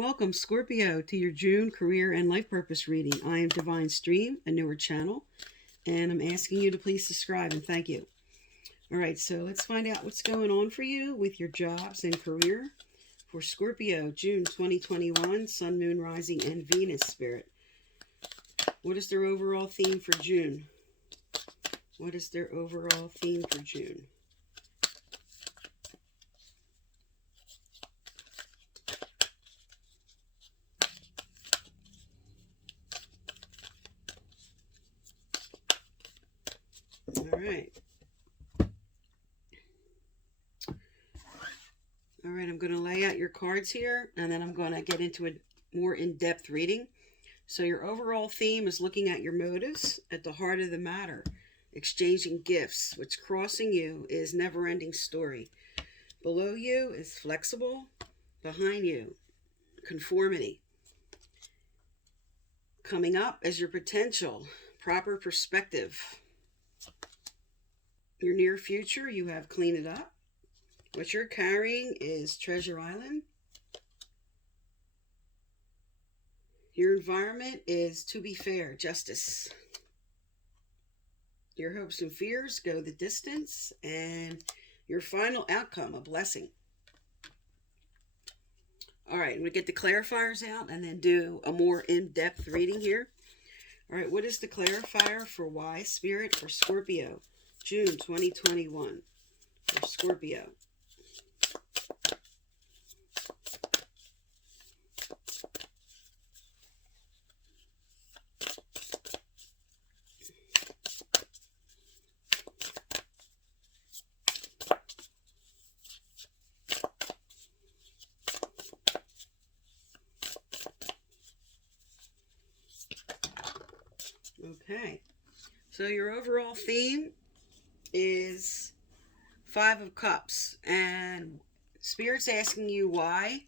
Welcome, Scorpio, to your June career and life purpose reading. I am Divine Stream, a newer channel, and I'm asking you to please subscribe and thank you. All right, so let's find out what's going on for you with your jobs and career for Scorpio, June 2021, Sun, Moon, Rising, and Venus Spirit. What is their overall theme for June? What is their overall theme for June? All right. All right, I'm going to lay out your cards here, and then I'm going to get into a more in-depth reading. So your overall theme is looking at your motives at the heart of the matter, exchanging gifts. What's crossing you is never-ending story. Below you is flexible. Behind you, conformity. Coming up as your potential, proper perspective. Your near future, you have clean it up. What you're carrying is Treasure Island. Your environment is to be fair, justice. Your hopes and fears go the distance, and your final outcome, a blessing. All right, I'm going to get the clarifiers out and then do a more in-depth reading here. All right, what is the clarifier for why Spirit for Scorpio, June 2021 for Scorpio? Okay, so your overall theme is Five of Cups, and Spirit's asking you why.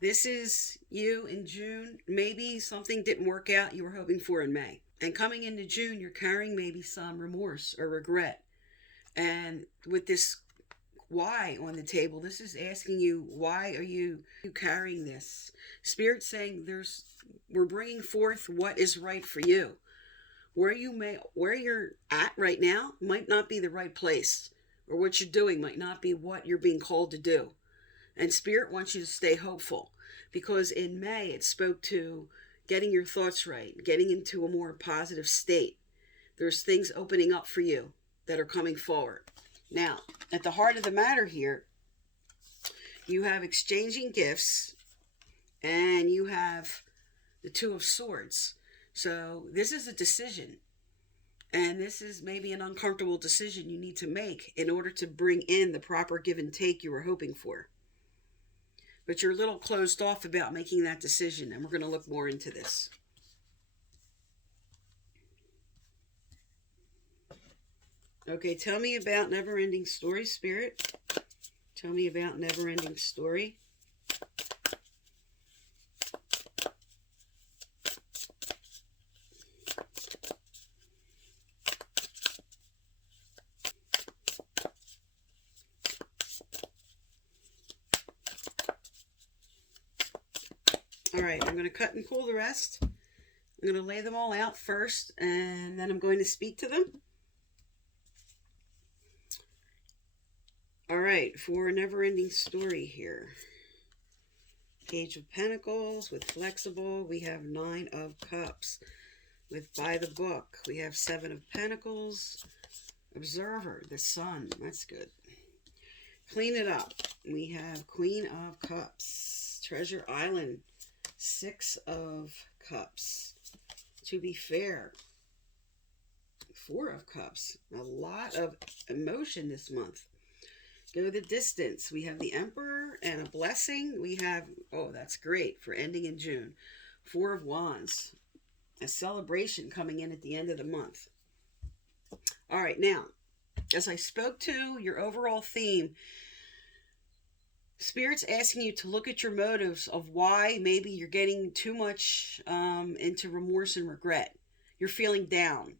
This is you in June. Maybe something didn't work out you were hoping for in May. And coming into June, you're carrying maybe some remorse or regret. And with this why on the table, this is asking you, why are you carrying this? Spirit's saying we're bringing forth what is right for you. Where you're at right now might not be the right place, or what you're doing might not be what you're being called to do. And Spirit wants you to stay hopeful, because in May it spoke to getting your thoughts right, getting into a more positive state. There's things opening up for you that are coming forward. Now, at the heart of the matter here, you have exchanging gifts, and you have the Two of Swords. So this is a decision, and this is maybe an uncomfortable decision you need to make in order to bring in the proper give and take you were hoping for. But you're a little closed off about making that decision, and we're going to look more into this. Okay, tell me about Never-Ending Story, Spirit. Tell me about Never-Ending Story. All right, I'm going to cut and pull the rest. I'm going to lay them all out first, and then I'm going to speak to them. All right, for a Never-Ending Story here. Page of Pentacles with Flexible. We have Nine of Cups. With By the Book, we have Seven of Pentacles. Observer, the Sun. That's good. Clean it up. We have Queen of Cups. Treasure Island. Six of Cups. To be fair, Four of Cups. A lot of emotion this month. Go the distance. We have the Emperor and a blessing. We have, oh, that's great for ending in June. Four of Wands. A celebration coming in at the end of the month. All right, now, as I spoke to your overall theme, Spirit's asking you to look at your motives of why maybe you're getting too much into remorse and regret. You're feeling down.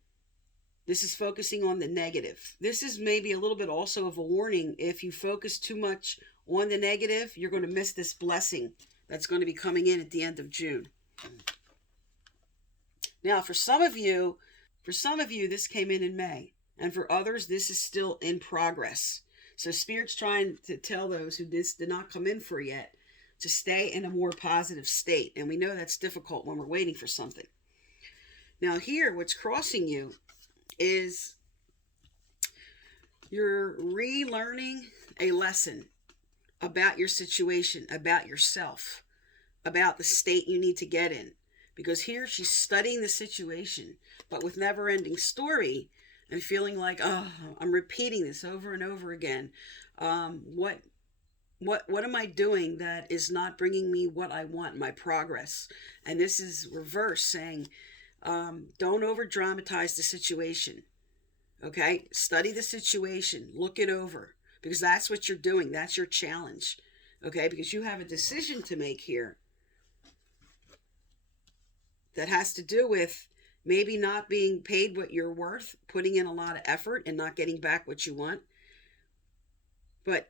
This is focusing on the negative. This is maybe a little bit also of a warning. If you focus too much on the negative, you're going to miss this blessing that's going to be coming in at the end of June. Now, for some of you, this came in May. And for others, this is still in progress. So Spirit's trying to tell those who this did not come in for yet to stay in a more positive state. And we know that's difficult when we're waiting for something. Now here, what's crossing you is you're relearning a lesson about your situation, about yourself, about the state you need to get in. Because here she's studying the situation, but with never-ending story and feeling like, oh, I'm repeating this over and over again. What am I doing that is not bringing me what I want, my progress? And this is reverse, saying, don't over-dramatize the situation. Okay? Study the situation. Look it over. Because that's what you're doing. That's your challenge. Okay? Because you have a decision to make here that has to do with maybe not being paid what you're worth, putting in a lot of effort and not getting back what you want. But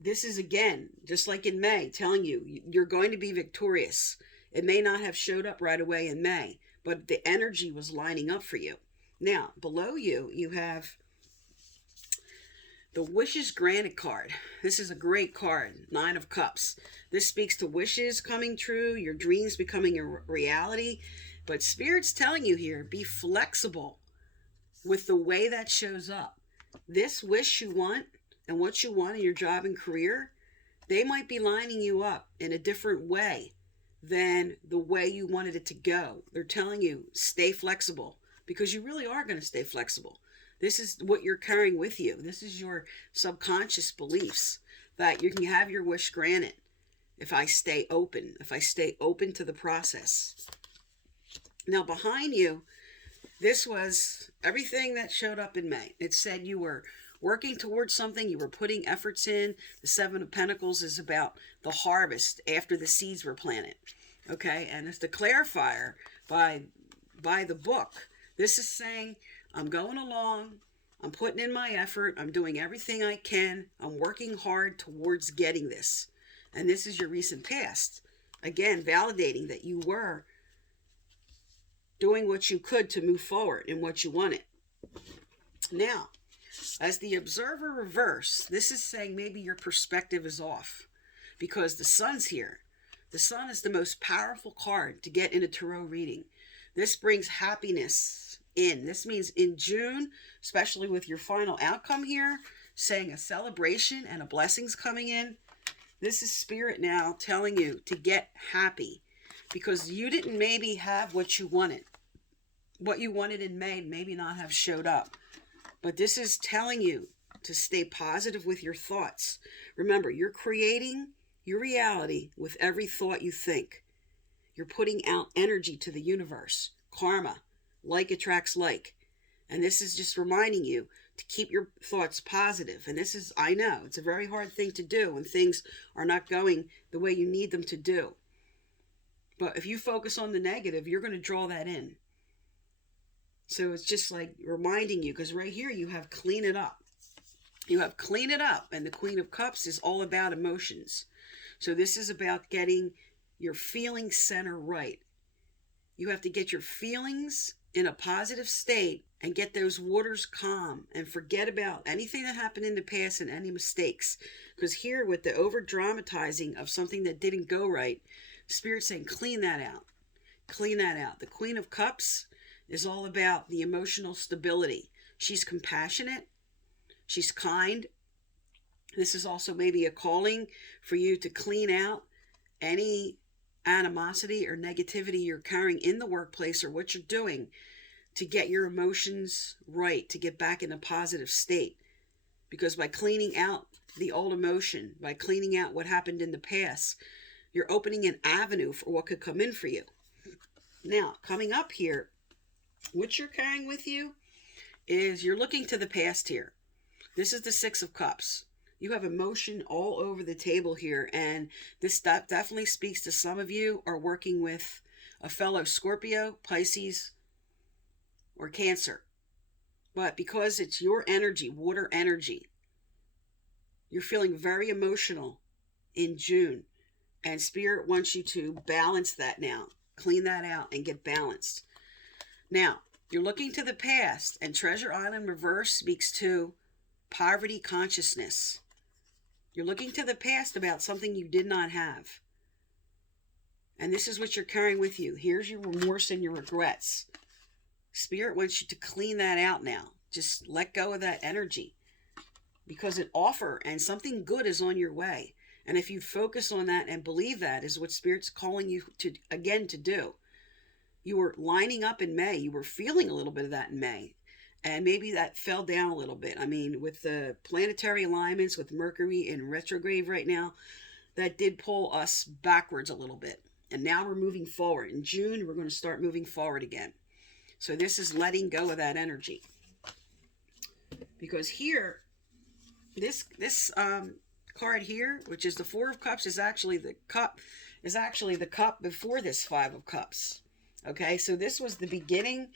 this is, again, just like in May, telling you, you're going to be victorious. It may not have showed up right away in May, but the energy was lining up for you. Now, below you, you have the Wishes Granted card. This is a great card, 9 of Cups. This speaks to wishes coming true, your dreams becoming a reality. But Spirit's telling you here, be flexible with the way that shows up. This wish you want and what you want in your job and career, they might be lining you up in a different way than the way you wanted it to go. They're telling you, stay flexible, because you really are going to stay flexible. This is what you're carrying with you. This is your subconscious beliefs that you can have your wish granted if I stay open to the process. Now, behind you, this was everything that showed up in May. It said you were working towards something, you were putting efforts in. The 7 of Pentacles is about the harvest after the seeds were planted. Okay, and it's the clarifier by the book. This is saying, I'm going along, I'm putting in my effort, I'm doing everything I can, I'm working hard towards getting this. And this is your recent past. Again, validating that you were doing what you could to move forward in what you wanted. Now, as the observer reverse, this is saying maybe your perspective is off because the sun's here. The sun is the most powerful card to get in a tarot reading. This brings happiness in. This means in June, especially with your final outcome here, saying a celebration and a blessing's coming in. This is Spirit now telling you to get happy because you didn't maybe have what you wanted. What you wanted in May maybe not have showed up. But this is telling you to stay positive with your thoughts. Remember, you're creating your reality with every thought you think. You're putting out energy to the universe. Karma. Like attracts like. And this is just reminding you to keep your thoughts positive. And this is, I know, it's a very hard thing to do when things are not going the way you need them to do. But if you focus on the negative, you're going to draw that in. So it's just like reminding you, because right here you have clean it up. You have clean it up, and the Queen of Cups is all about emotions. So this is about getting your feeling center right. You have to get your feelings in a positive state and get those waters calm and forget about anything that happened in the past and any mistakes. Because here with the over dramatizing of something that didn't go right, Spirit's saying clean that out. Clean that out. The Queen of Cups is all about the emotional stability. She's compassionate. She's kind. This is also maybe a calling for you to clean out any animosity or negativity you're carrying in the workplace or what you're doing to get your emotions right, to get back in a positive state. Because by cleaning out the old emotion, by cleaning out what happened in the past, you're opening an avenue for what could come in for you. Now, coming up here, what you're carrying with you is you're looking to the past here. This is the 6 of Cups. You have emotion all over the table here, and this definitely speaks to some of you are working with a fellow Scorpio, Pisces, or Cancer. But because it's your energy, water energy, you're feeling very emotional in June. And Spirit wants you to balance that now. Clean that out and get balanced. Now, you're looking to the past, and Treasure Island reverse speaks to poverty consciousness. You're looking to the past about something you did not have. And this is what you're carrying with you. Here's your remorse and your regrets. Spirit wants you to clean that out now. Just let go of that energy. Because an offer and something good is on your way. And if you focus on that and believe that is what Spirit's calling you to, again, to do. You were lining up in May. You were feeling a little bit of that in May. And maybe that fell down a little bit. I mean, with the planetary alignments, with Mercury in retrograde right now, that did pull us backwards a little bit. And now we're moving forward. In June, we're going to start moving forward again. So this is letting go of that energy. Because here, this card here, which is the Four of Cups, is actually the cup before this Five of Cups. Okay, so this was the beginning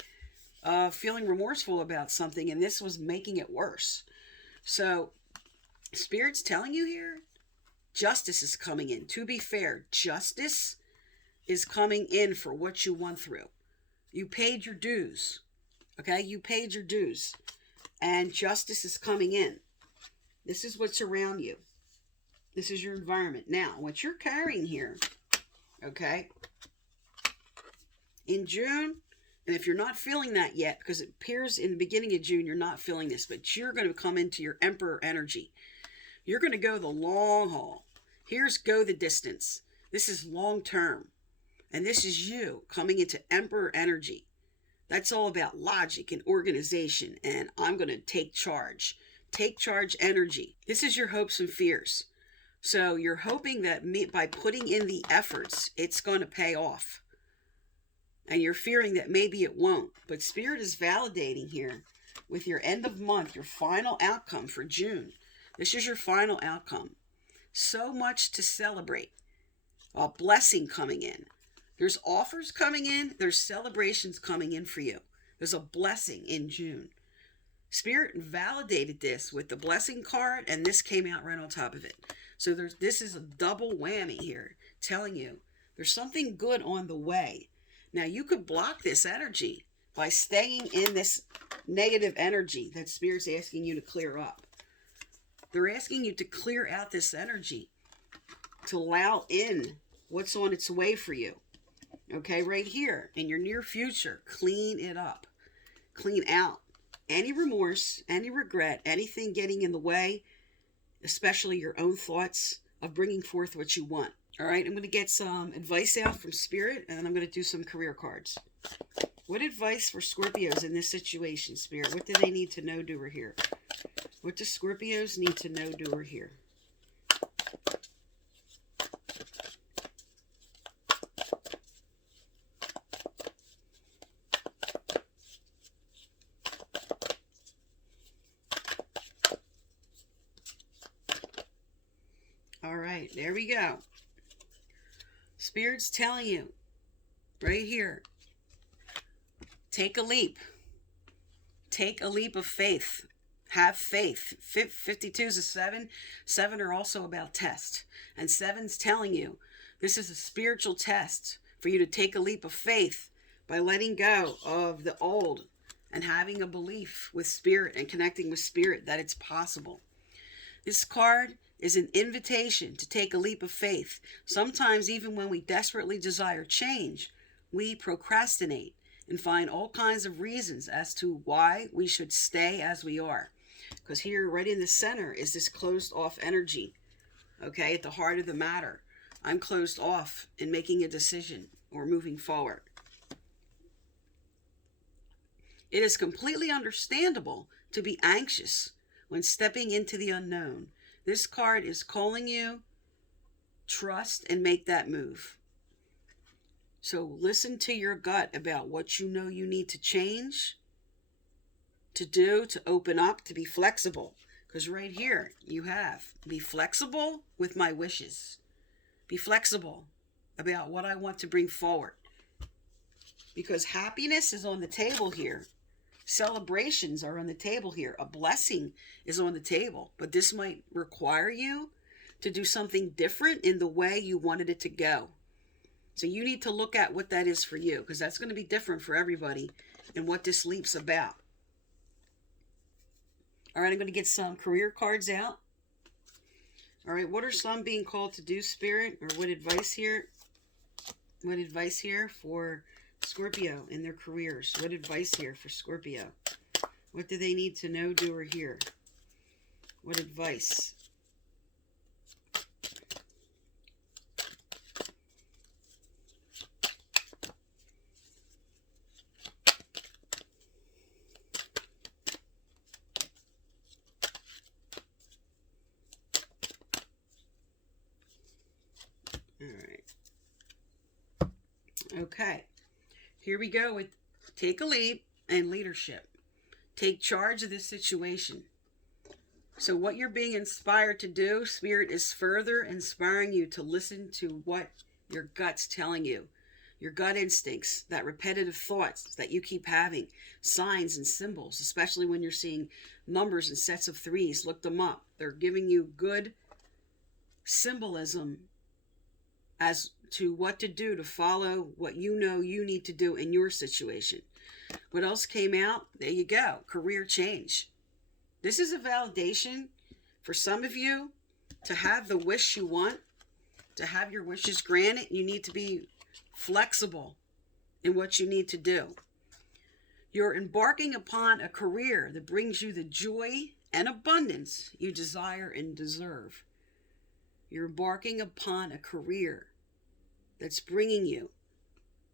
of feeling remorseful about something, and this was making it worse. So Spirit's telling you here, justice is coming in. To be fair, justice is coming in for what you went through. You paid your dues. Okay, you paid your dues. And justice is coming in. This is what's around you. This is your environment. Now, what you're carrying here, okay, in June, and if you're not feeling that yet, because it appears in the beginning of June, you're not feeling this, but you're going to come into your Emperor energy. You're going to go the long haul. Here's go the distance. This is long term. And this is you coming into Emperor energy. That's all about logic and organization. And I'm going to take charge. Take charge energy. This is your hopes and fears. So you're hoping that by putting in the efforts, it's going to pay off. And you're fearing that maybe it won't. But Spirit is validating here with your end of month, your final outcome for June. This is your final outcome. So much to celebrate. A blessing coming in. There's offers coming in. There's celebrations coming in for you. There's a blessing in June. Spirit validated this with the blessing card, and this came out right on top of it. So this is a double whammy here, telling you there's something good on the way. Now, you could block this energy by staying in this negative energy that Spirit's asking you to clear up. They're asking you to clear out this energy to allow in what's on its way for you. Okay, right here in your near future, clean it up. Clean out any remorse, any regret, anything getting in the way, especially your own thoughts of bringing forth what you want. All right, I'm going to get some advice out from Spirit, and I'm going to do some career cards. What advice for Scorpios in this situation, Spirit? What do they need to know, do, or hear? What do Scorpios need to know, do, or hear? All right, there we go. Spirit's telling you right here, take a leap. Take a leap of faith. Have faith. 52 is a 7. 7 are also about test. And 7's telling you this is a spiritual test for you to take a leap of faith by letting go of the old and having a belief with Spirit and connecting with Spirit that it's possible. This card is an invitation to take a leap of faith. Sometimes even when we desperately desire change, we procrastinate and find all kinds of reasons as to why we should stay as we are. Because here, right in the center, is this closed off energy. Okay, at the heart of the matter. I'm closed off in making a decision or moving forward. It is completely understandable to be anxious when stepping into the unknown. This card is calling you, trust, and make that move. So listen to your gut about what you know you need to change, to do, to open up, to be flexible. Because right here you have, be flexible with my wishes. Be flexible about what I want to bring forward. Because happiness is on the table here. Celebrations are on the table here. A blessing is on the table. But this might require you to do something different in the way you wanted it to go. So you need to look at what that is for you, because that's going to be different for everybody and what this leap's about. All right, I'm going to get some career cards out. All right, what are some being called to do, Spirit? Or what advice here? What advice here for Scorpio in their careers? What advice here for Scorpio? What do they need to know, do, or hear? What advice? All right. Okay. Here we go with take a leap and leadership. Take charge of this situation. So what you're being inspired to do, Spirit is further inspiring you to listen to what your gut's telling you. Your gut instincts, that repetitive thoughts that you keep having, signs and symbols, especially when you're seeing numbers and sets of threes. Look them up. They're giving you good symbolism as to what to do to follow what you know you need to do in your situation. What else came out? There you go. Career change. This is a validation for some of you to have the wish you want, to have your wishes granted. You need to be flexible in what you need to do. You're embarking upon a career that brings you the joy and abundance you desire and deserve. You're embarking upon a career that's bringing you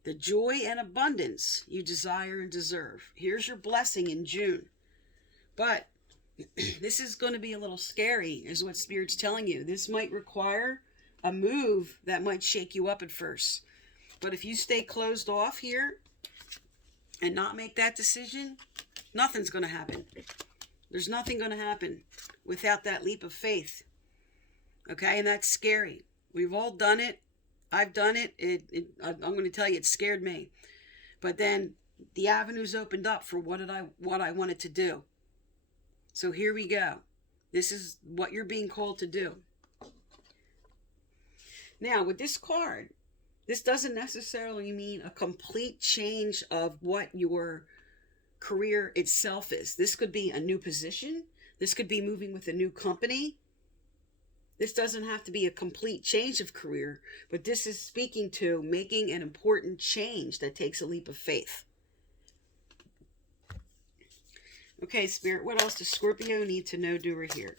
the joy and abundance you desire and deserve. Here's your blessing in June. But this is going to be a little scary, is what Spirit's telling you. This might require a move that might shake you up at first. But if you stay closed off here and not make that decision, nothing's going to happen. There's nothing going to happen without that leap of faith. Okay, and that's scary. We've all done it. I've done it. I'm going to tell you, it scared me. But then the avenues opened up for what I wanted to do. So here we go. This is what you're being called to do. Now, with this card, this doesn't necessarily mean a complete change of what your career itself is. This could be a new position. This could be moving with a new company. This doesn't have to be a complete change of career, but this is speaking to making an important change that takes a leap of faith. Okay, Spirit, what else does Scorpio need to know, do, or hear?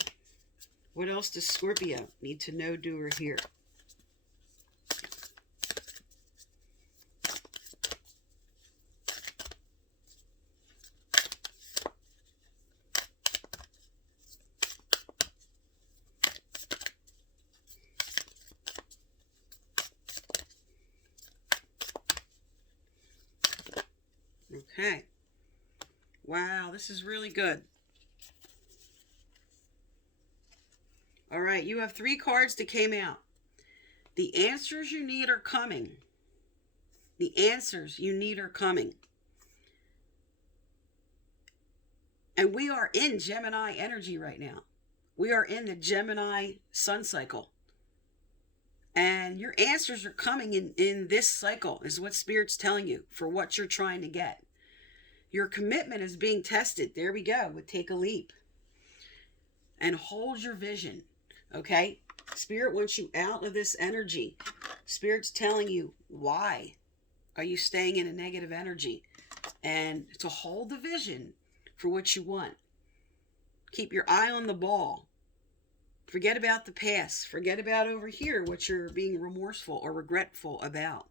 What else does Scorpio need to know, do, or hear? Okay. Wow, this is really good. All right, you have 3 cards that came out. The answers you need are coming. The answers you need are coming. And we are in Gemini energy right now. We are in the Gemini sun cycle. And your answers are coming in this cycle, is what Spirit's telling you, for what you're trying to get. Your commitment is being tested. There we go, with take a leap. And hold your vision, okay? Spirit wants you out of this energy. Spirit's telling you, why are you staying in a negative energy? And to hold the vision for what you want. Keep your eye on the ball. Forget about the past. Forget about over here what you're being remorseful or regretful about.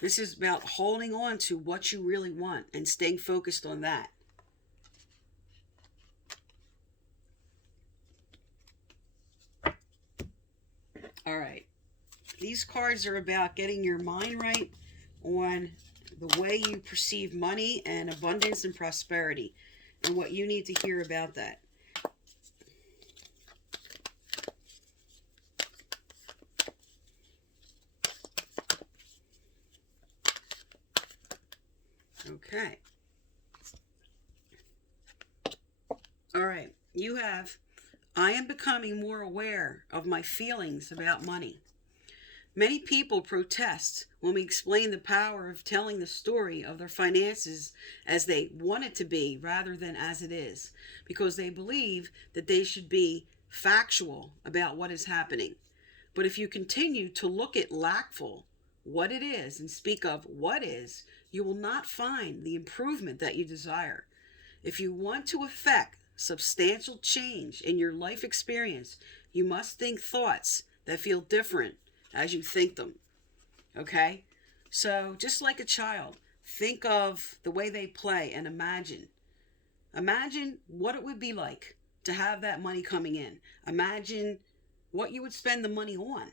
This is about holding on to what you really want and staying focused on that. All right. These cards are about getting your mind right on the way you perceive money and abundance and prosperity and what you need to hear about that. Okay. All right. You have I am becoming more aware of my feelings about money. Many people protest when we explain the power of telling the story of their finances as they want it to be rather than as it is, because they believe that they should be factual about what is happening. But if you continue to look at lackful, what it is, and speak of what is, you will not find the improvement that you desire. If you want to effect substantial change in your life experience, you must think thoughts that feel different as you think them. Okay? So, just like a child, think of the way they play and imagine. Imagine what it would be like to have that money coming in. Imagine what you would spend the money on.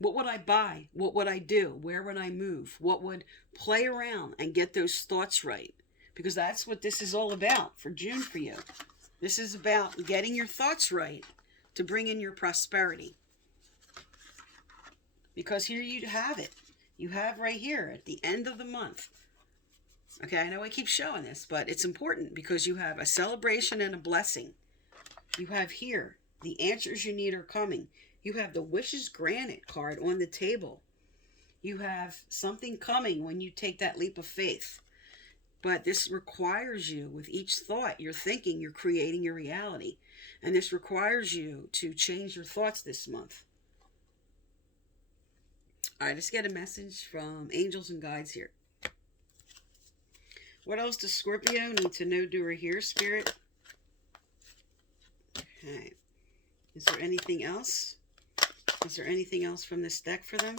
What would I buy? What would I do? Where would I move? What would play around and get those thoughts right? Because that's what this is all about for June for you. This is about getting your thoughts right to bring in your prosperity. Because here you have it. You have right here at the end of the month. Okay, I know I keep showing this, but it's important because you have a celebration and a blessing. You have here, the answers you need are coming. You have the wishes granted card on the table. You have something coming when you take that leap of faith. But this requires you, with each thought you're thinking, you're creating your reality. And this requires you to change your thoughts this month. All right, let's get a message from angels and guides here. What else does Scorpio need to know, do, or hear, Spirit? Okay. Is there anything else? Is there anything else from this deck for them?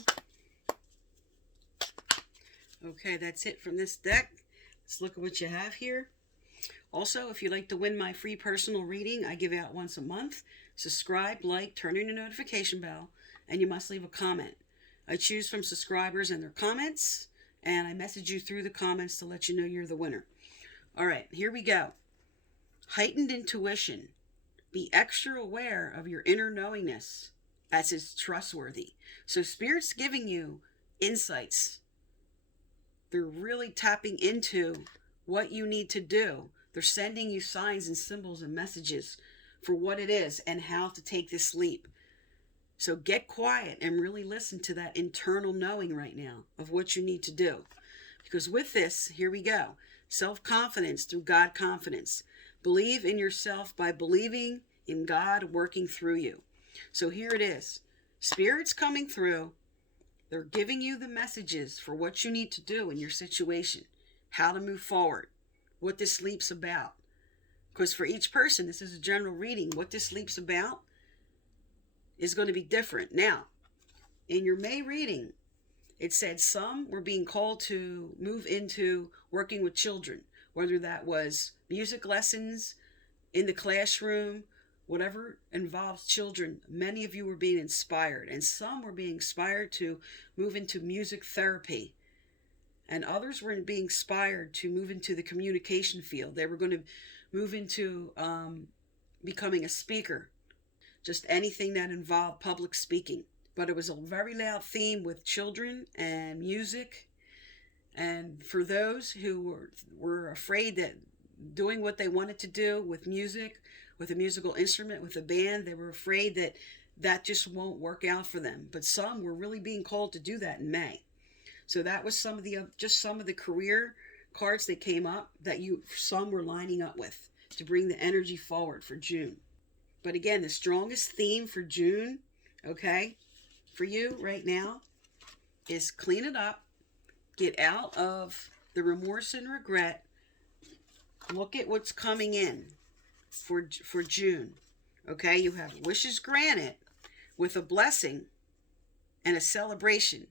Okay, that's it from this deck. Let's look at what you have here. Also, if you'd like to win my free personal reading, I give out once a month. Subscribe, like, turn on your notification bell, and you must leave a comment. I choose from subscribers and their comments, and I message you through the comments to let you know you're the winner. All right, here we go. Heightened intuition. Be extra aware of your inner knowingness as it's trustworthy. So Spirit's giving you insights. They're really tapping into what you need to do. They're sending you signs and symbols and messages for what it is and how to take this leap. So get quiet and really listen to that internal knowing right now of what you need to do. Because with this, here we go. Self-confidence through God confidence. Believe in yourself by believing in God working through you. So here it is. Spirit's coming through. They're giving you the messages for what you need to do in your situation. How to move forward. What this leap's about. Because for each person, this is a general reading. What this leap's about is going to be different. Now, in your May reading, it said some were being called to move into working with children, whether that was music lessons, in the classroom, whatever involves children. Many of you were being inspired, and some were being inspired to move into music therapy, and others were being inspired to move into the communication field. They were going to move into becoming a speaker, just anything that involved public speaking. But it was a very loud theme with children and music. And for those who were afraid that doing what they wanted to do with music, with a musical instrument, with a band, they were afraid that that just won't work out for them. But some were really being called to do that in May. So that was some of the career cards that came up that some were lining up with to bring the energy forward for June. But again, the strongest theme for June, okay, for you right now is clean it up, get out of the remorse and regret, look at what's coming in for June, okay? You have wishes granted with a blessing and a celebration.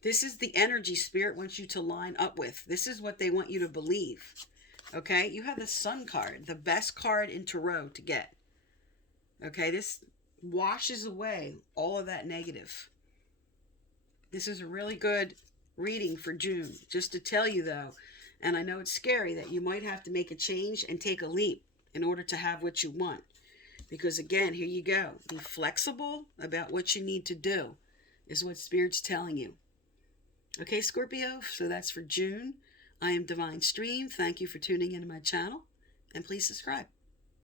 This is the energy Spirit wants you to line up with. This is what they want you to believe, okay? You have the Sun card, the best card in Tarot to get. Okay, this washes away all of that negative. This is a really good reading for June. Just to tell you though, and I know it's scary that you might have to make a change and take a leap in order to have what you want. Because again, here you go. Be flexible about what you need to do is what Spirit's telling you. Okay, Scorpio, so that's for June. I am Divine Stream. Thank you for tuning into my channel, and please subscribe.